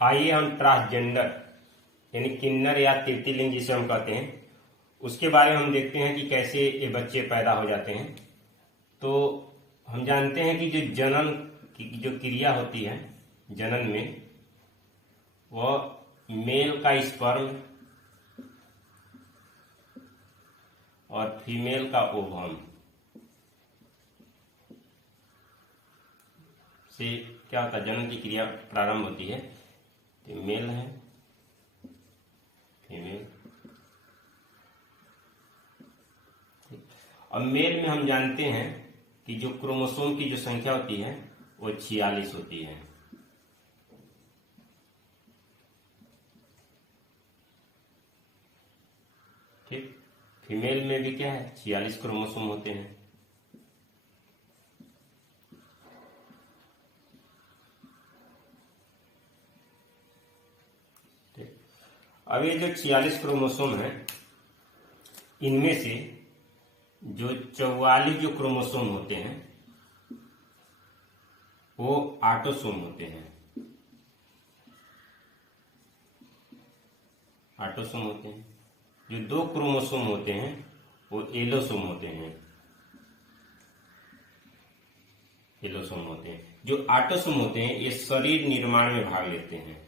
आइए हम ट्रांसजेंडर यानी किन्नर या तृतीय लिंग जिसे हम कहते हैं उसके बारे में हम देखते हैं कि कैसे ये बच्चे पैदा हो जाते हैं। तो हम जानते हैं कि जो जनन की जो क्रिया होती है जनन में, वह मेल का स्पर्म और फीमेल का ओवम से क्या होता है, जन्म की क्रिया प्रारंभ होती है। तो मेल है, फीमेल। अब मेल में हम जानते हैं कि जो क्रोमोसोम की जो संख्या होती है वो 46 होती है। ठीक, फीमेल में भी क्या है, 46 क्रोमोसोम होते हैं। ठीक, अब ये जो 46 क्रोमोसोम है, इनमें से जो 44 जो क्रोमोसोम होते हैं वो ऑटोसोम होते हैं। ऑटोसोम होते हैं। जो 2 क्रोमोसोम होते हैं वो एलोसोम होते हैं। एलोसोम होते हैं। जो ऑटोसोम होते हैं ये शरीर निर्माण में भाग लेते हैं,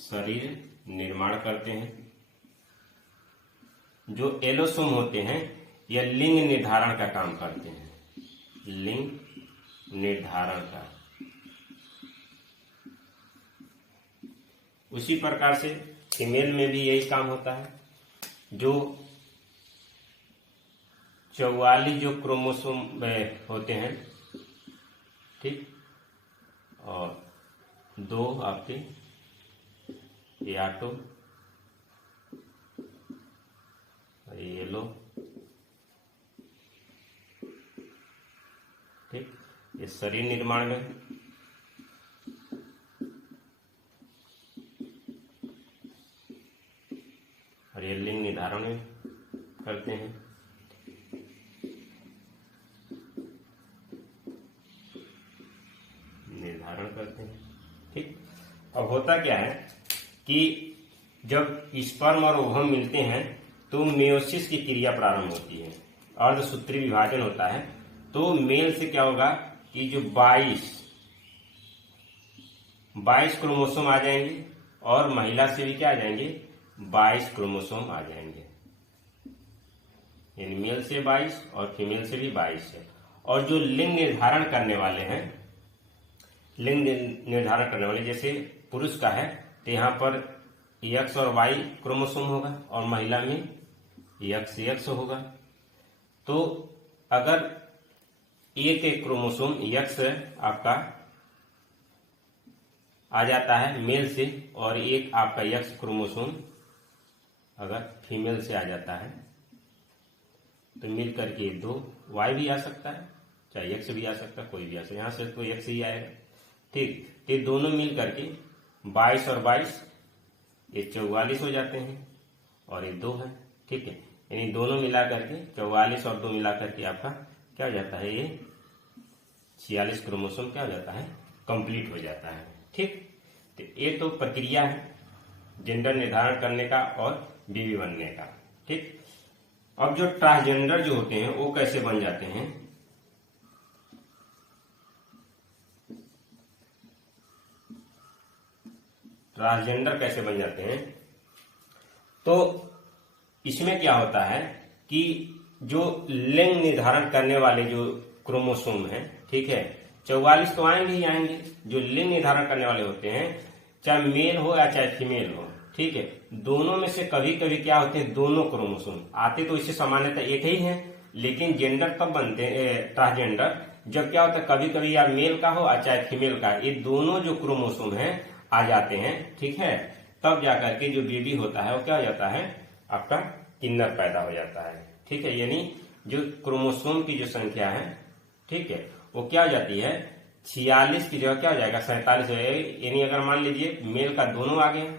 शरीर निर्माण करते हैं। जो एलोसोम होते हैं यह लिंग निर्धारण का काम करते हैं, लिंग निर्धारण का। उसी प्रकार से फीमेल में भी यही काम होता है। जो 44 जो क्रोमोसोम होते हैं, ठीक, और 2 आपके ये ऑटो और ये येलो, ठीक, ये शरीर निर्माण में। और ये लिंग निर्धारण में करते हैं। निर्धारण करते हैं। ठीक, अब होता क्या है कि जब स्पर्म और ओवम मिलते हैं तो मेयोसिस की क्रिया प्रारंभ होती है, अर्धसूत्री विभाजन होता है। तो मेल से क्या होगा कि जो 22 क्रोमोसोम आ जाएंगे और महिला से भी क्या आ जाएंगे, 22 क्रोमोसोम आ जाएंगे। यानी मेल से 22 और फीमेल से भी 22 है। और जो लिंग निर्धारण करने वाले हैं, लिंग निर्धारण करने वाले जैसे पुरुष का है तो यहाँ पर X और Y क्रोमोसोम होगा और महिला में XX होगा। तो अगर एक क्रोमोसोम X आपका आ जाता है मेल से और एक आपका X क्रोमोसोम अगर फीमेल से आ जाता है तो मिल करके 2 Y भी आ सकता है, चाहे X भी आ सकता है, कोई भी आ सकता है। यहाँ से तो X ही आएगा। ठीक, ये दोनों मिल करके 22 और 22 ये 44 हो जाते हैं और ये 2 है। ठीक है, यानी दोनों मिला करके 44 और 2 मिला करके आपका क्या हो जाता है, ये 46 क्रोमोसोम क्या हो जाता है, कंप्लीट हो जाता है। ठीक, तो ये तो प्रक्रिया है जेंडर निर्धारण करने का और बीवी बनने का। ठीक, अब जो ट्रांसजेंडर जो होते हैं वो कैसे बन जाते हैं। ट्रांसजेंडर कैसे बन जाते हैं, तो इसमें क्या होता है कि जो लिंग निर्धारण करने वाले जो क्रोमोसोम हैं, ठीक है, 44 तो आएंगे ही आएंगे। जो लिंग निर्धारण करने वाले होते हैं, चाहे मेल हो या चाहे फीमेल हो, ठीक है, दोनों में से कभी कभी क्या होते हैं, दोनों क्रोमोसोम आते तो इससे सामान्यतः एक ही है, लेकिन जेंडर तब बनते हैं ट्रांसजेंडर जब क्या होता है, कभी कभी या मेल का हो या चाहे फीमेल का, ये दोनों जो क्रोमोसोम है आ जाते हैं। ठीक है, तब जाकर के जो बेबी होता है वो क्या हो जाता है, आपका किन्नर पैदा हो जाता है। ठीक है, यानी जो क्रोमोसोम की जो संख्या है, ठीक है, वो क्या हो जाती है, 46 की जगह क्या हो जाएगा, 47 हो जाएगा। यानी अगर मान लीजिए मेल का दोनों आ गए,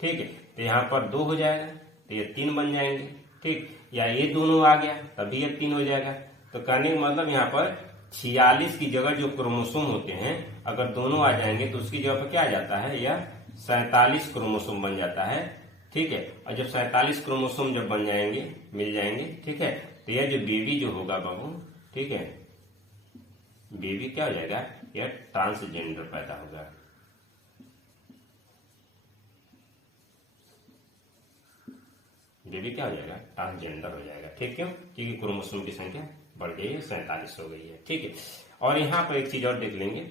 ठीक है, तो यहाँ पर 2 हो जाएगा तो ये 3 बन जाएंगे। ठीक, या ये दोनों आ गया तभी ये 3 हो जाएगा। तो कहने का मतलब यहाँ पर 46 की जगह जो क्रोमोसोम होते हैं अगर दोनों आ जाएंगे तो उसकी जगह पर क्या आ जाता है, यह 47 क्रोमोसोम बन जाता है। ठीक है, और जब 47 क्रोमोसोम जब बन जाएंगे, मिल जाएंगे, ठीक है, तो यह जो बेबी जो होगा बाबू, ठीक है, बेबी क्या हो जाएगा, यह ट्रांसजेंडर पैदा होगा। बेबी क्या हो जाएगा, ट्रांसजेंडर हो जाएगा। ठीक, क्यों? क्योंकि क्रोमोसोम की संख्या बढ़ गई है, 47 हो गई है। ठीक है, और यहाँ पर एक चीज और देख लेंगे,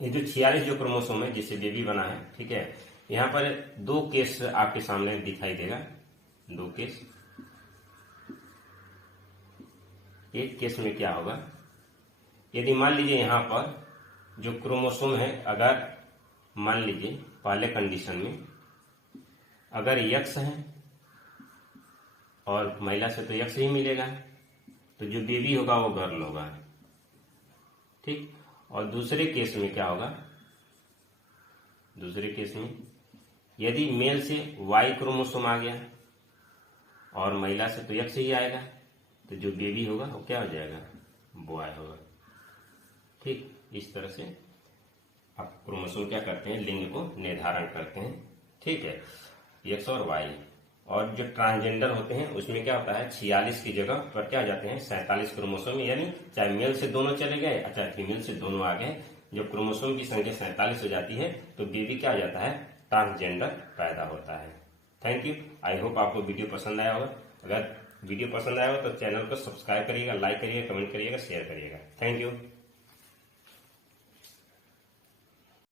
ये जो 46 जो क्रोमोसोम है जिससे बेबी बना है, ठीक है, यहाँ पर 2 केस आपके सामने दिखाई देगा, 2 केस। एक केस में क्या होगा, यदि मान लीजिए यहाँ पर जो क्रोमोसोम है, अगर मान लीजिए पहले कंडीशन में अगर यक्स है और महिला से तो यक्स ही मिलेगा, तो जो बेबी होगा वो गर्ल होगा। ठीक, और दूसरे केस में क्या होगा, दूसरे केस में यदि मेल से वाई क्रोमोसोम आ गया और महिला से तो एक्स ही आएगा, तो जो बेबी होगा वो क्या हो जाएगा, बॉय होगा। ठीक, इस तरह से आप क्रोमोसोम क्या करते हैं, लिंग को निर्धारण करते हैं। ठीक है, एक्स और वाई। और जो ट्रांसजेंडर होते हैं उसमें क्या होता है, 46 की जगह पर क्या जाते हैं, 47 क्रोमोसोम, यानी चाहे मेल से दोनों चले गए, चाहे फीमेल से दोनों आ गए, जब क्रोमोसोम की संख्या 47 हो जाती है तो बेबी क्या हो जाता है, ट्रांसजेंडर पैदा होता है। थैंक यू, आई होप आपको वीडियो पसंद आया होगा। अगर वीडियो पसंद आया हो तो चैनल को सब्सक्राइब करिएगा, लाइक करिएगा, कमेंट करिएगा, शेयर करिएगा। Thank you.